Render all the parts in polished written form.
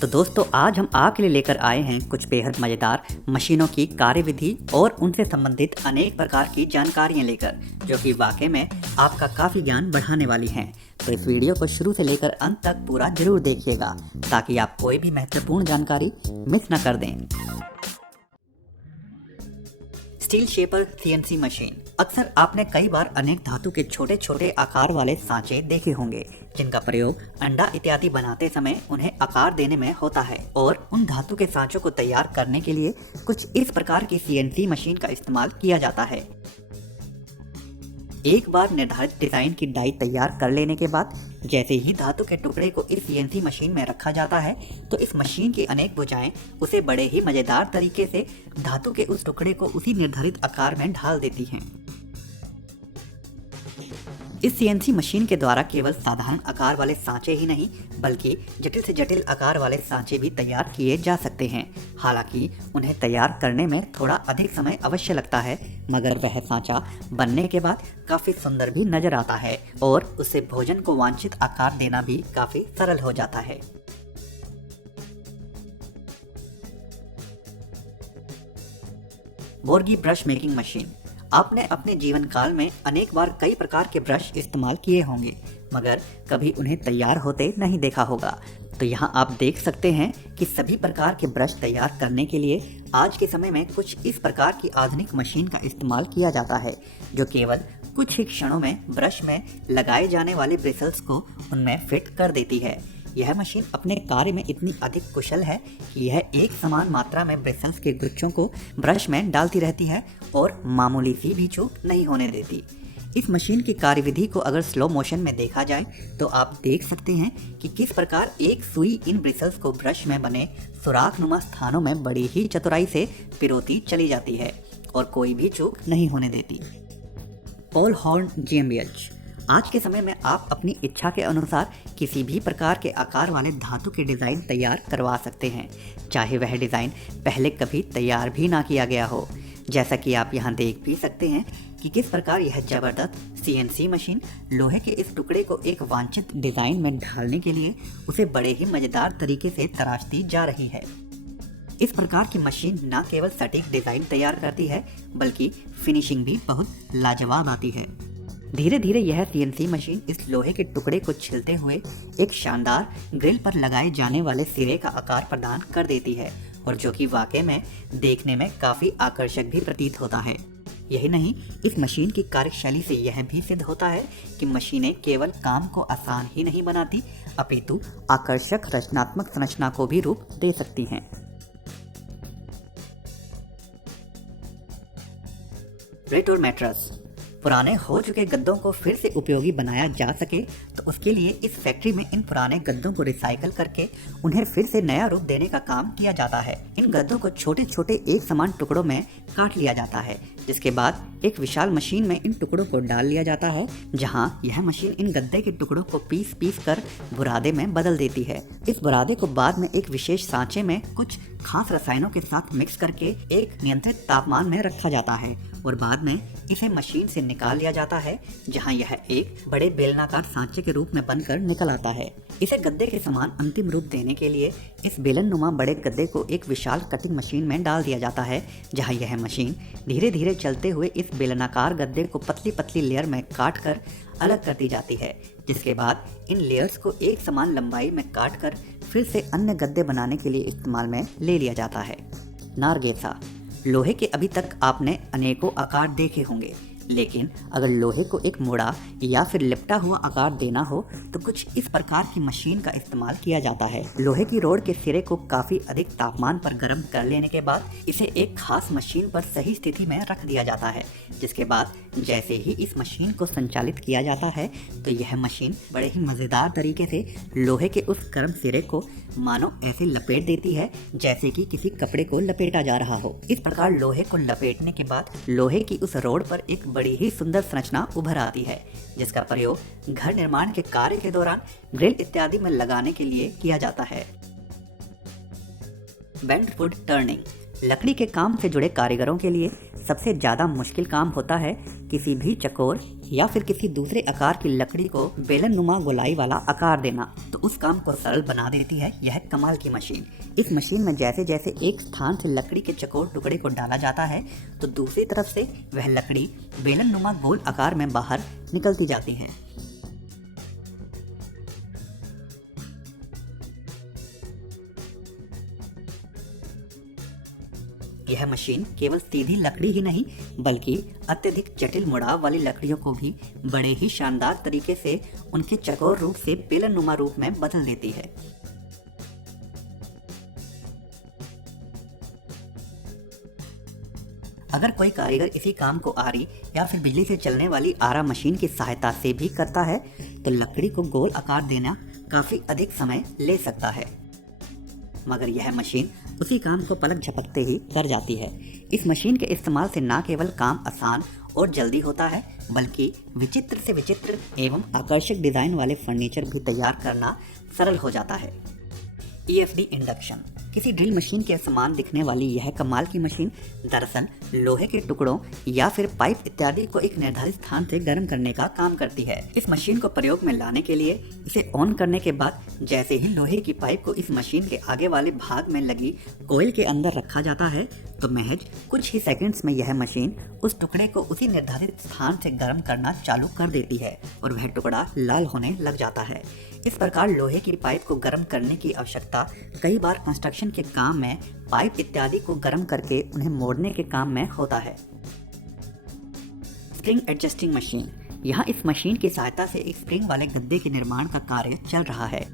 तो दोस्तों आज हम आपके लिए लेकर आए हैं कुछ बेहद मज़ेदार मशीनों की कार्यविधि और उनसे संबंधित अनेक प्रकार की जानकारियां लेकर, जो कि वाकई में आपका काफ़ी ज्ञान बढ़ाने वाली हैं। तो इस वीडियो को शुरू से लेकर अंत तक पूरा जरूर देखिएगा ताकि आप कोई भी महत्वपूर्ण जानकारी मिस न कर दें। Steel shaper CNC machine. अक्सर आपने कई बार अनेक धातु के छोटे छोटे आकार वाले सांचे देखे होंगे, जिनका प्रयोग अंडा इत्यादि बनाते समय उन्हें आकार देने में होता है। और उन धातु के सांचों को तैयार करने के लिए कुछ इस प्रकार की सीएनसी मशीन का इस्तेमाल किया जाता है। एक बार निर्धारित डिजाइन की डाई तैयार कर लेने के बाद जैसे ही धातु के टुकड़े को इस सीएनसी मशीन में रखा जाता है, तो इस मशीन की अनेक भुजाएं उसे बड़े ही मजेदार तरीके से धातु के उस टुकड़े को उसी निर्धारित आकार में ढाल देती हैं। इस सीएनसी मशीन के द्वारा केवल साधारण आकार वाले सांचे ही नहीं, बल्कि जटिल से जटिल आकार वाले सांचे भी तैयार किए जा सकते हैं। हालांकि उन्हें तैयार करने में थोड़ा अधिक समय अवश्य लगता है, मगर वह सांचा बनने के बाद काफी सुंदर भी नजर आता है और उससे भोजन को वांछित आकार देना भी काफी सरल हो जाता है। बोर्गी ब्रश मेकिंग मशीन। आपने अपने जीवन काल में अनेक बार कई प्रकार के ब्रश इस्तेमाल किए होंगे, मगर कभी उन्हें तैयार होते नहीं देखा होगा। तो यहाँ आप देख सकते हैं कि सभी प्रकार के ब्रश तैयार करने के लिए आज के समय में कुछ इस प्रकार की आधुनिक मशीन का इस्तेमाल किया जाता है, जो केवल कुछ ही क्षणों में ब्रश में लगाए जाने वाले ब्रिसल्स को उनमें फिट कर देती है। यह मशीन अपने कार्य में इतनी अधिक कुशल है कि यह एक समान मात्रा में ब्रिसल्स के गुच्छों को ब्रश में डालती रहती है और मामूली सी भी चूक नहीं होने देती। इस मशीन की कार्यविधि को अगर स्लो मोशन में देखा जाए तो आप देख सकते हैं कि किस प्रकार एक सुई इन ब्रिसल्स को ब्रश में बने सुराखनुमा स्थानों में बड़ी ही चतुराई से पिरोती चली जाती है और कोई भी चूक नहीं होने देती। Paul horn GmbH। आज के समय में आप अपनी इच्छा के अनुसार किसी भी प्रकार के आकार वाले धातु के डिज़ाइन तैयार करवा सकते हैं, चाहे वह डिज़ाइन पहले कभी तैयार भी ना किया गया हो। जैसा कि आप यहाँ देख भी सकते हैं कि किस प्रकार यह जबरदस्त सीएनसी मशीन लोहे के इस टुकड़े को एक वांछित डिज़ाइन में ढालने के लिए उसे बड़े ही मज़ेदार तरीके से तराशती जा रही है। इस प्रकार की मशीन न केवल सटीक डिज़ाइन तैयार करती है, बल्कि फिनिशिंग भी बहुत लाजवाब आती है। धीरे धीरे यह सीएनसी मशीन इस लोहे के टुकड़े को छिलते हुए एक शानदार ग्रिल पर लगाए जाने वाले सिरे का आकार प्रदान कर देती है, और जो कि वाकई में देखने में काफी आकर्षक भी प्रतीत होता है। यही नहीं, इस मशीन की कार्यशैली से यह भी सिद्ध होता है कि मशीनें केवल काम को आसान ही नहीं बनाती, अपितु आकर्षक रचनात्मक संरचना को भी रूप दे सकती हैं। रेटोर मैट्रेस। पुराने हो चुके गद्दों को फिर से उपयोगी बनाया जा सके, तो उसके लिए इस फैक्ट्री में इन पुराने गद्दों को रिसाइकल करके उन्हें फिर से नया रूप देने का काम किया जाता है। इन गद्दों को छोटे छोटे एक समान टुकड़ों में काट लिया जाता है, जिसके बाद एक विशाल मशीन में इन टुकड़ों को डाल लिया जाता है, जहां यह मशीन इन गद्दे के टुकड़ों को पीस पीस कर बुरादे में बदल देती है। इस बुरादे को बाद में एक विशेष सांचे में कुछ खास रसायनों के साथ मिक्स करके एक नियंत्रित तापमान में रखा जाता है और बाद में इसे मशीन से निकाल लिया जाता है, जहां यह एक बड़े बेलनाकार सांचे के रूप में बनकर निकल आता है। इसे गद्दे के समान अंतिम रूप देने के लिए इस बेलनुमा बड़े गद्दे को एक विशाल कटिंग मशीन में डाल दिया जाता है, जहां यह मशीन धीरे धीरे चलते हुए इस बेलनाकार गद्दे को पतली पतली लेयर में काट कर अलग कर दी जाती है, जिसके बाद इन लेयर्स को एक समान लंबाई में काट कर फिर से अन्य गद्दे बनाने के लिए इस्तेमाल में ले लिया जाता है। नारगेसा। लोहे के अभी तक आपने अनेकों आकार देखे होंगे, लेकिन अगर लोहे को एक मुड़ा या फिर लिपटा हुआ आकार देना हो तो कुछ इस प्रकार की मशीन का इस्तेमाल किया जाता है। लोहे की रोड के सिरे को काफी अधिक तापमान पर गर्म कर लेने के बाद इसे एक खास मशीन पर सही स्थिति में रख दिया जाता है, जिसके बाद जैसे ही इस मशीन को संचालित किया जाता है तो यह मशीन बड़े ही मजेदार तरीके से लोहे के उस गर्म सिरे को मानो ऐसे लपेट देती है जैसे कि किसी कपड़े को लपेटा जा रहा हो। इस प्रकार लोहे को लपेटने के बाद लोहे की उस रोड पर एक बड़ी ही सुंदर संरचना उभर आती है, जिसका प्रयोग घर निर्माण के कार्य के दौरान ग्रिल इत्यादि में लगाने के लिए किया जाता है। Bent would turning. लकड़ी के काम से जुड़े कारीगरों के लिए सबसे ज़्यादा मुश्किल काम होता है किसी भी चकोर या फिर किसी दूसरे आकार की लकड़ी को बेलन नुमा गोलाई वाला आकार देना, तो उस काम को सरल बना देती है यह कमाल की मशीन। इस मशीन में जैसे जैसे एक स्थान से लकड़ी के चकोर टुकड़े को डाला जाता है तो दूसरी तरफ से वह लकड़ी बेलन नुमा गोल आकार में बाहर निकलती जाती है। यह मशीन केवल सीधी लकड़ी ही नहीं बल्कि अत्यधिक जटिल मुड़ाव वाली लकड़ियों को भी बड़े ही शानदार तरीके से उनके चकोर रूप से बेलन नुमा रूप में बदल देती है। अगर कोई कारीगर इसी काम को आरी या फिर बिजली से चलने वाली आरा मशीन की सहायता से भी करता है तो लकड़ी को गोल आकार देना काफी अधिक समय ले सकता है, मगर यह मशीन उसी काम को पलक झपकते ही कर जाती है। इस मशीन के इस्तेमाल से न केवल काम आसान और जल्दी होता है बल्कि विचित्र से विचित्र एवं आकर्षक डिजाइन वाले फर्नीचर भी तैयार करना सरल हो जाता है। EFD इंडक्शन, किसी ड्रिल मशीन के समान दिखने वाली यह कमाल की मशीन दरअसल लोहे के टुकड़ों या फिर पाइप इत्यादि को एक निर्धारित स्थान से गर्म करने का काम करती है। इस मशीन को प्रयोग में लाने के लिए इसे ऑन करने के बाद जैसे ही लोहे की पाइप को इस मशीन के आगे वाले भाग में लगी कोयल के अंदर रखा जाता है तो महज कुछ ही सेकंड्स में यह मशीन उस टुकड़े को उसी निर्धारित स्थान से गर्म करना चालू कर देती है और वह टुकड़ा लाल होने लग जाता है। इस प्रकार लोहे की पाइप को गर्म करने की आवश्यकता कई बार कंस्ट्रक्शन के काम में पाइप इत्यादि को गर्म करके उन्हें मोड़ने के काम में होता है। स्प्रिंग एडजस्टिंग मशीन, यहाँ इस मशीन की सहायता से एक स्प्रिंग वाले गद्दे के निर्माण का कार्य चल रहा है।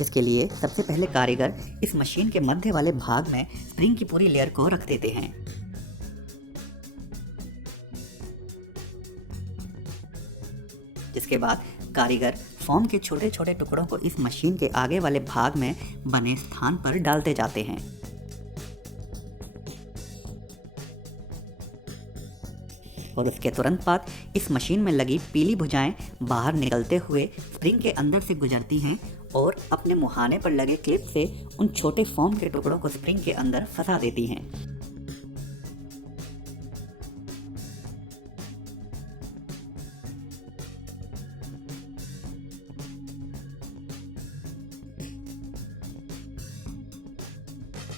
इसके लिए सबसे पहले कारीगर इस मशीन के मध्य वाले भाग में स्प्रिंग की पूरी लेयर को रख देते हैं। जिसके बाद कारीगर फोम के छोटे छोटे टुकड़ों को इस मशीन के आगे वाले भाग में बने स्थान पर डालते जाते हैं। और उसके तुरंत बाद इस मशीन में लगी पीली भुजाएं बाहर निकलते हुए स्प्रिंग के अंदर से गुजरती हैं और अपने मुहाने पर लगे क्लिप से उन छोटे फोम के टुकड़ों को स्प्रिंग के अंदर फंसा देती हैं।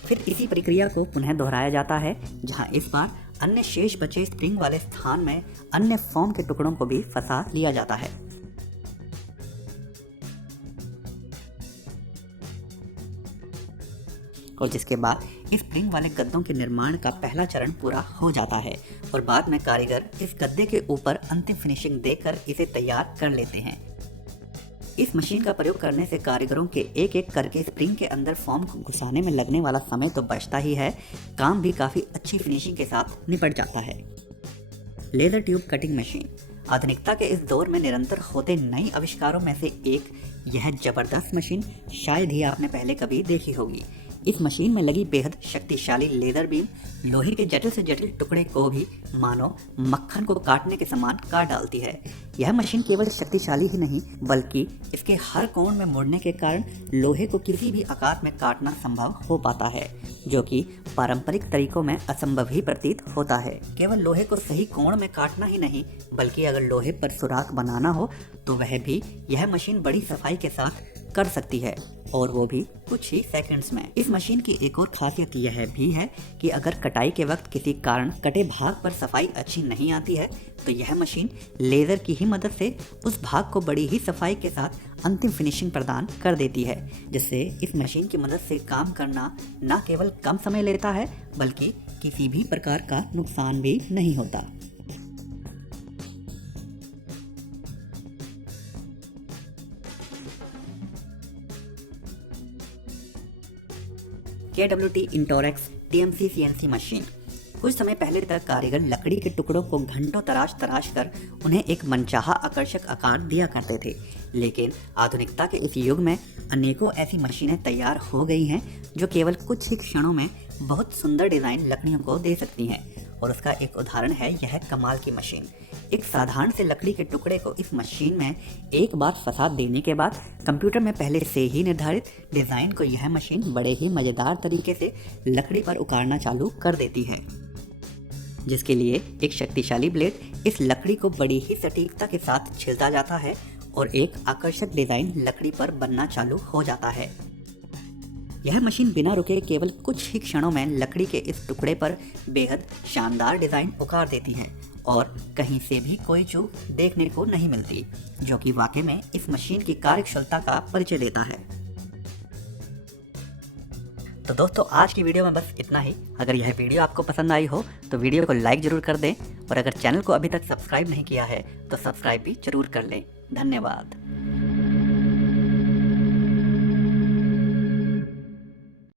फिर इसी प्रक्रिया को पुनः दोहराया जाता है जहां इस बार अन्य शेष बचे स्प्रिंग वाले स्थान में अन्य फोम के टुकड़ों को भी फंसा लिया जाता है। और जिसके बाद इस स्प्रिंग वाले गद्दों के निर्माण का पहला चरण पूरा हो जाता है और बाद में कारीगर इस गद्दे के ऊपर अंतिम फिनिशिंग देकर इसे तैयार कर लेते हैं। इस मशीन का प्रयोग करने से कारीगरों के एक एक करके स्प्रिंग के अंदर फॉर्म को घुसाने में लगने वाला समय तो बचता ही है, काम भी काफ़ी अच्छी फिनिशिंग के साथ निपट जाता है। लेज़र ट्यूब कटिंग मशीन, आधुनिकता के इस दौर में निरंतर होते नए आविष्कारों में से एक यह जबरदस्त मशीन शायद ही आपने पहले कभी देखी होगी। इस मशीन में लगी बेहद शक्तिशाली लेजर बीम लोहे के जटिल से जटिल टुकड़े को भी मानो मक्खन को काटने के समान काट डालती है। यह मशीन केवल शक्तिशाली ही नहीं बल्कि इसके हर कोण में मुड़ने के कारण लोहे को किसी भी आकार में काटना संभव हो पाता है, जो कि पारंपरिक तरीकों में असंभव ही प्रतीत होता है। केवल लोहे को सही कोण में काटना ही नहीं बल्कि अगर लोहे पर सुराख बनाना हो तो वह भी यह मशीन बड़ी सफाई के साथ कर सकती है, और वो भी कुछ ही सेकंड्स में। इस मशीन की एक और खासियत यह भी है कि अगर कटाई के वक्त किसी कारण कटे भाग पर सफाई अच्छी नहीं आती है तो यह मशीन लेजर की ही मदद से उस भाग को बड़ी ही सफाई के साथ अंतिम फिनिशिंग प्रदान कर देती है, जिससे इस मशीन की मदद से काम करना न केवल कम समय लेता है बल्कि किसी भी प्रकार का नुकसान भी नहीं होता। KWT इंटोरेक्स TMC CNC machine. कुछ समय पहले तक कारीगर लकड़ी के टुकड़ों को घंटों तराश कर उन्हें एक मनचाहा आकर्षक आकार दिया करते थे, लेकिन आधुनिकता के इस युग में अनेकों ऐसी मशीनें तैयार हो गई हैं जो केवल कुछ ही क्षणों में बहुत सुंदर डिज़ाइन लकड़ियों को दे सकती हैं, और उसका एक उदाहरण है यह कमाल की मशीन। एक साधारण से लकड़ी के टुकड़े को इस मशीन में एक बार फंसा देने के बाद कंप्यूटर में पहले से ही निर्धारित डिज़ाइन को यह मशीन बड़े ही मज़ेदार तरीके से लकड़ी पर उकारना चालू कर देती है। जिसके लिए एक शक्तिशाली ब्लेड इस लकड़ी को बड़ी ही सटीकता के साथ छिलता जाता है और एक आकर्षक डिजाइन लकड़ी पर बनना चालू हो जाता है। यह मशीन बिना रुके केवल कुछ ही क्षणों में लकड़ी के इस टुकड़े पर बेहद शानदार डिजाइन उखाड़ देती हैं और कहीं से भी कोई चूक देखने को नहीं मिलती, जो कि वाकई में इस मशीन की कार्यकुशलता का परिचय देता है। तो दोस्तों, आज की वीडियो में बस इतना ही। अगर यह वीडियो आपको पसंद आई हो तो वीडियो को लाइक जरूर कर दें और अगर चैनल को अभी तक सब्सक्राइब नहीं किया है तो सब्सक्राइब भी जरूर कर लें। धन्यवाद।